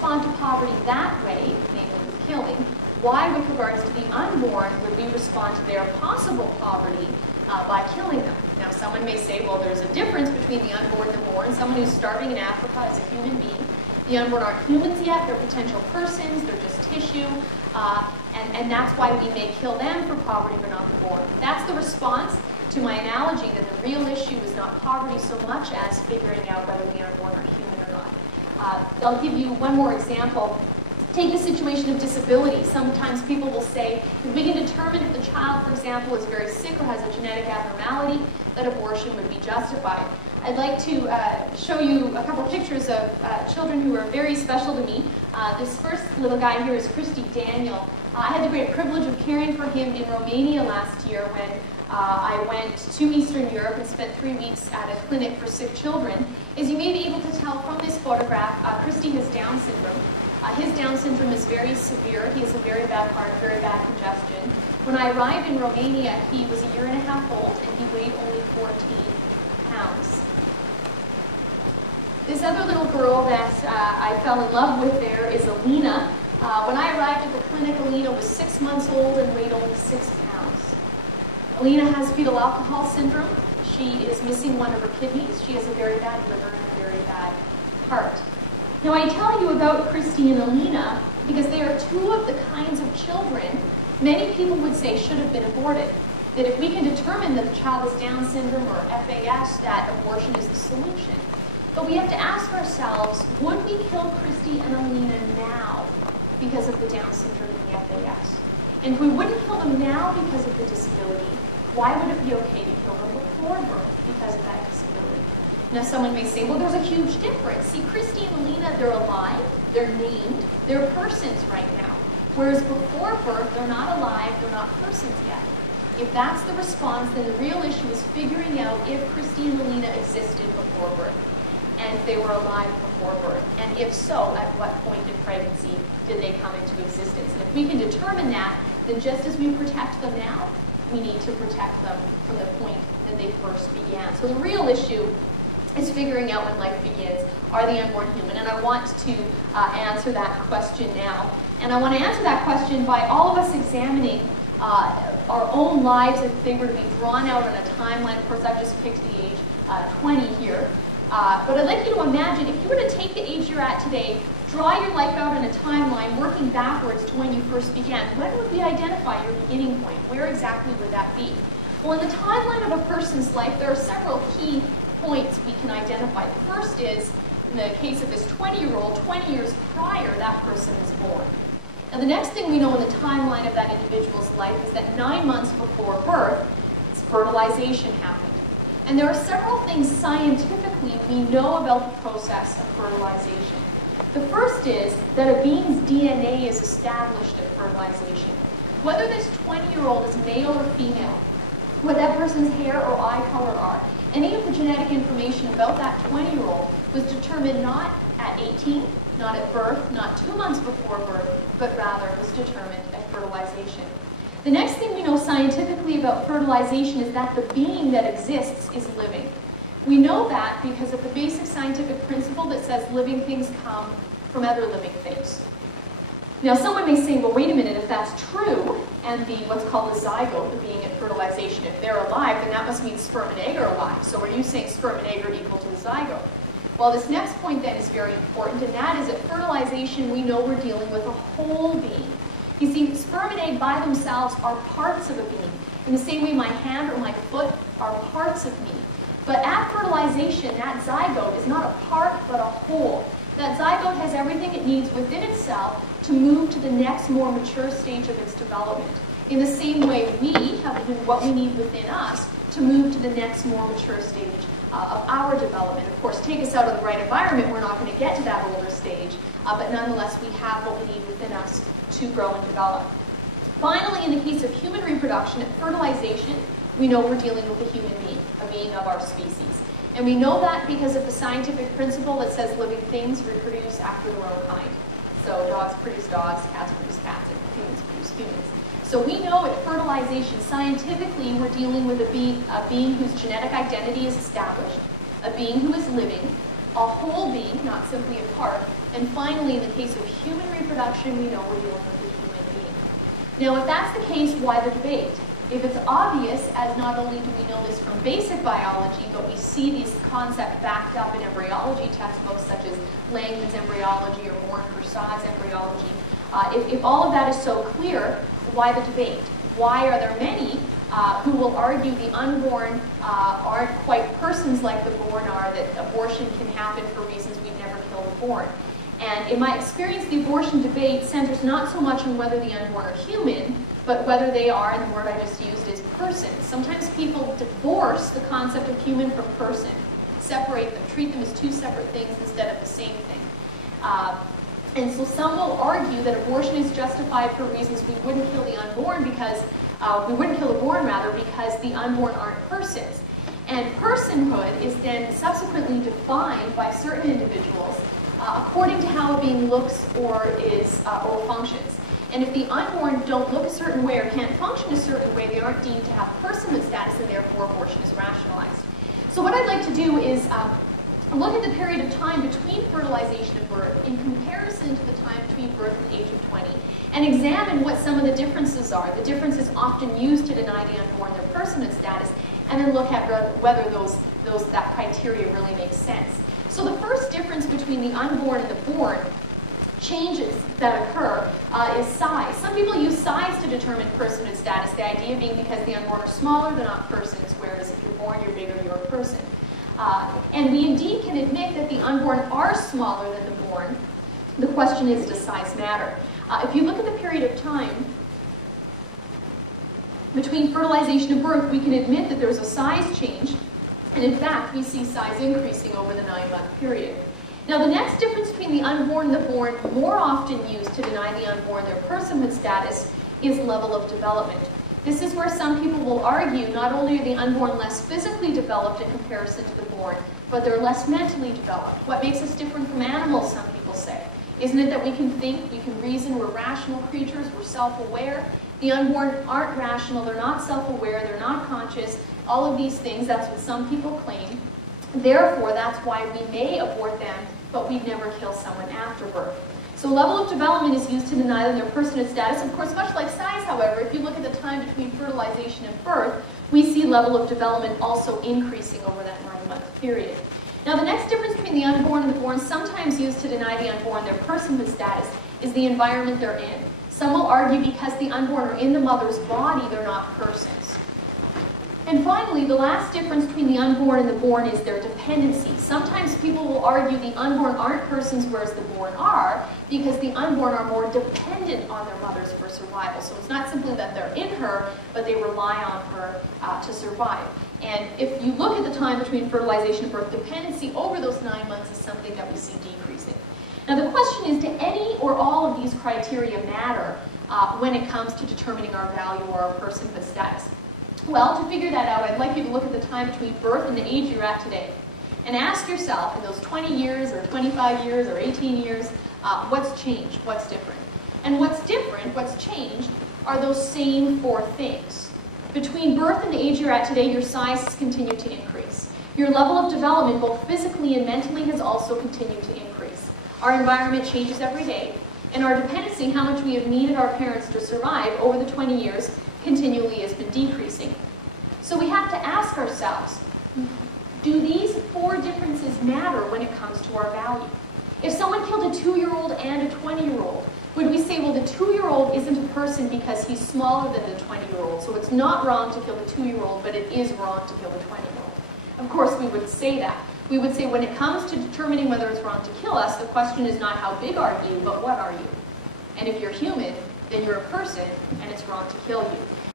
respond to poverty that way, namely with killing, why, with regards to the unborn, would we respond to their possible poverty by killing them? Now, someone may say, well, there's a difference between the unborn and the born. Someone who's starving in Africa is a human being. The unborn aren't humans yet. They're potential persons. They're just tissue. And that's why we may kill them for poverty, but not the born. That's the response to my analogy that the real issue is not poverty so much as figuring out whether the unborn are human or not. I'll give you one more example. Take the situation of disability. Sometimes people will say, if we can determine if the child, for example, is very sick or has a genetic abnormality, that abortion would be justified. I'd like to show you a couple pictures of children who are very special to me. This first little guy here is Christy Daniel. I had the great privilege of caring for him in Romania last year when I went to Eastern Europe and spent 3 weeks at a clinic for sick children. As you may be able to tell from this photograph, Christy has Down syndrome. His Down syndrome is very severe. He has a very bad heart, very bad congestion. When I arrived in Romania, he was 1.5 years old and he weighed only 14 pounds. This other little girl that I fell in love with there is Alina. When I arrived at the clinic, Alina was 6 months old and weighed only 6 pounds. Alina has fetal alcohol syndrome. She is missing one of her kidneys. She has a very bad liver and a very bad heart. Now, I tell you about Christy and Alina because they are two of the kinds of children many people would say should have been aborted. That if we can determine that the child has Down syndrome or FAS, that abortion is the solution. But we have to ask ourselves, would we kill Christy and Alina now because of the Down syndrome and the FAS? And if we wouldn't kill them now because of the disability, why would it be okay to kill them before birth because of that disability? Now, someone may say, well, there's a huge difference. See, Christy and Alina, they're alive, they're named, they're persons right now. Whereas before birth, they're not alive, they're not persons yet. If that's the response, then the real issue is figuring out if Christy and Alina existed before birth, and if they were alive before birth. And if so, at what point in pregnancy did they come into existence? And if we can determine that, then just as we protect them now, we need to protect them from the point that they first began. So the real issue is figuring out when life begins. Are the unborn human? And I want to answer that question now. And I want to answer that question by all of us examining our own lives if they were to be drawn out on a timeline. Of course, I've just picked the age 20 here. But I'd like you to imagine, if you were to take the age you're at today, draw your life out in a timeline, working backwards to when you first began, when would we identify your beginning point? Where exactly would that be? Well, in the timeline of a person's life, there are several key points we can identify. The first is, in the case of this 20-year-old, 20 years prior, that person was born. Now, the next thing we know in the timeline of that individual's life is that 9 months before birth, fertilization happened. And there are several things scientifically we know about the process of fertilization. The first is that a being's DNA is established at fertilization. Whether this 20-year-old is male or female, what that person's hair or eye color are, any of the genetic information about that 20-year-old was determined not at 18, not at birth, not 2 months before birth, but rather was determined at fertilization. The next thing we know scientifically about fertilization is that the being that exists is living. We know that because of the basic scientific principle that says living things come from other living things. Now, someone may say, well, wait a minute, if that's true, and what's called the zygote, the being at fertilization, if they're alive, then that must mean sperm and egg are alive. So are you saying sperm and egg are equal to the zygote? Well, this next point then is very important, and that is at fertilization, we know we're dealing with a whole being. You see, sperm and egg by themselves are parts of a being. In the same way my hand or my foot are parts of me. But at fertilization, that zygote is not a part, but a whole. That zygote has everything it needs within itself to move to the next, more mature stage of its development. In the same way, we have what we need within us to move to the next, more mature stage of our development. Of course, take us out of the right environment, we're not going to get to that older stage, but nonetheless, we have what we need within us to grow and develop. Finally, in the case of human reproduction, at fertilization, we know we're dealing with a human being, a being of our species. And we know that because of the scientific principle that says living things reproduce after their own kind. So dogs produce dogs, cats produce cats, and humans produce humans. So we know at fertilization, scientifically, we're dealing with a being whose genetic identity is established, a being who is living, a whole being, not simply a part, And finally, in the case of human reproduction, we know we're dealing with a human being. Now, if that's the case, why the debate? If it's obvious, as not only do we know this from basic biology, but we see these concepts backed up in embryology textbooks such as Langman's embryology or Morin-Persaud's embryology, if all of that is so clear, why the debate? Why are there many who will argue the unborn aren't quite persons like the born are, that abortion can happen for reasons we'd never kill the born? And in my experience, the abortion debate centers not so much on whether the unborn are human, but whether they are, and the word I just used is persons. Sometimes people divorce the concept of human from person, separate them, treat them as two separate things instead of the same thing. And so some will argue that abortion is justified for reasons we wouldn't kill the unborn because, because the unborn aren't persons. And personhood is then subsequently defined by certain individuals according to how a being looks or functions. And if the unborn don't look a certain way or can't function a certain way, they aren't deemed to have personhood status, and therefore abortion is rationalized. So what I'd like to do is look at the period of time between fertilization and birth in comparison to the time between birth and the age of 20, and examine what some of the differences are, the differences often used to deny the unborn their personhood status, and then look at whether that criteria really makes sense. So the first difference between the unborn and the born changes that occur is size. Some people use size to determine personhood status, the idea being because the unborn are smaller, they're not persons, whereas if you're born, you're bigger, you're a person. And we indeed can admit that the unborn are smaller than the born. The question is, does size matter? If you look at the period of time between fertilization and birth, we can admit that there's a size change, and in fact, we see size increasing over the 9-month period. Now, the next difference between the unborn and the born, more often used to deny the unborn their personhood status, is level of development. This is where some people will argue not only are the unborn less physically developed in comparison to the born, but they're less mentally developed. What makes us different from animals, some people say? Isn't it that we can think, we can reason, we're rational creatures, we're self-aware? The unborn aren't rational, they're not self-aware, they're not conscious, all of these things, that's what some people claim. Therefore, that's why we may abort them, but we'd never kill someone after birth. So level of development is used to deny them their personhood status. Of course, much like size, however, if you look at the time between fertilization and birth, we see level of development also increasing over that 9-month period. Now, the next difference between the unborn and the born, sometimes used to deny the unborn their personhood status, is the environment they're in. Some will argue because the unborn are in the mother's body, they're not persons. And finally, the last difference between the unborn and the born is their dependency. Sometimes people will argue the unborn aren't persons, whereas the born are, because the unborn are more dependent on their mothers for survival. So it's not simply that they're in her, but they rely on her to survive. And if you look at the time between fertilization and birth, dependency over those 9 months is something that we see decreasing. Now the question is, do any or all of these criteria matter when it comes to determining our value or our personhood status? Well, to figure that out, I'd like you to look at the time between birth and the age you're at today. And ask yourself, in those 20 years, or 25 years, or 18 years, what's changed? What's different? And what's different, what's changed, are those same 4 things. Between birth and the age you're at today, your size has continued to increase. Your level of development, both physically and mentally, has also continued to increase. Our environment changes every day, and our dependency, how much we have needed our parents to survive over the 20 years, continually has been decreasing. So we have to ask ourselves, do these 4 differences matter when it comes to our value? If someone killed a 2-year-old and a 20-year-old, would we say, well, the 2-year-old isn't a person because he's smaller than the 20-year-old, so it's not wrong to kill the 2-year-old, but it is wrong to kill the 20-year-old? Of course, we would say that. We would say when it comes to determining whether it's wrong to kill us, the question is not how big are you, but what are you? And if you're human, then you're a person, and it's wrong to kill you.